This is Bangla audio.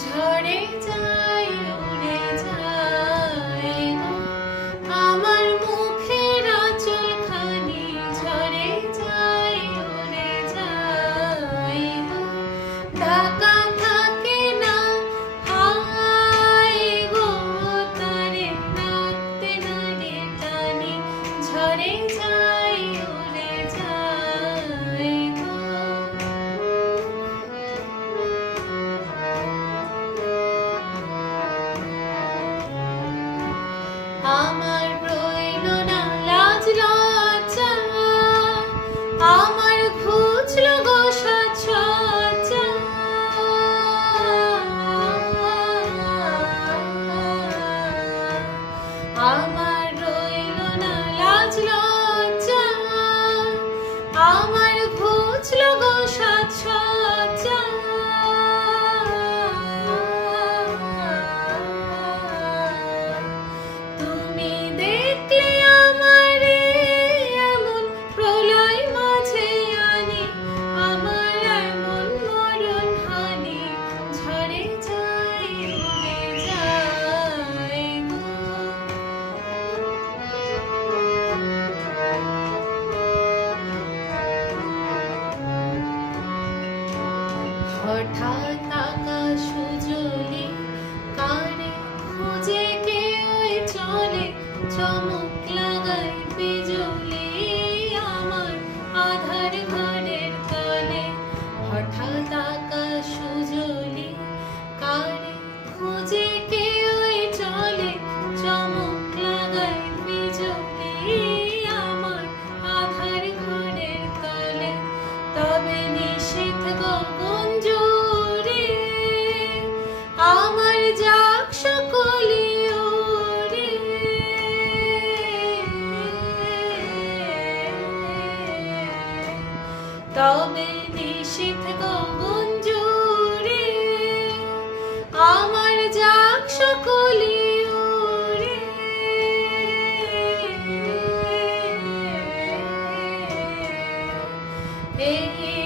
ঝরে যায় উড়ে যায় গো আমার মুখের আঁচলখানি ঝরে যায় উড়ে যায় গো ঢাকা থাকে না হায় গো তারে ডাকতে নারে টানি ঝরে যায় উড়ে যায় গো আমার রইল না লাজ লজ্জা আমার ঘুচল গো সাজসজ্জা আমার রইল না লাজ লজ্জা আমার ঘুচল গো সাজসজ্জা তুমি দেখলে আমারে এমন প্রলয় মাঝে আনি আমার এমন মরণ হানি ঝরে যায় উড়ে যায় গো হঠাৎ আকাশ উজলে কারে খুঁজে কেউ চলে চমক লাগায় বিজলি আমার আধার ঘরের তলে হঠাৎ আকাশ উজলে কারে খুঁজে কেউ চলে চমক লাগায় বিজলি আমার আধার ঘরের তলে তবে নিষেধ গগন জুড়ে আমার যাক সকলি ওরে তবে নিষেধ গগন জুড়ে আমার যাক সকলি ওরে এই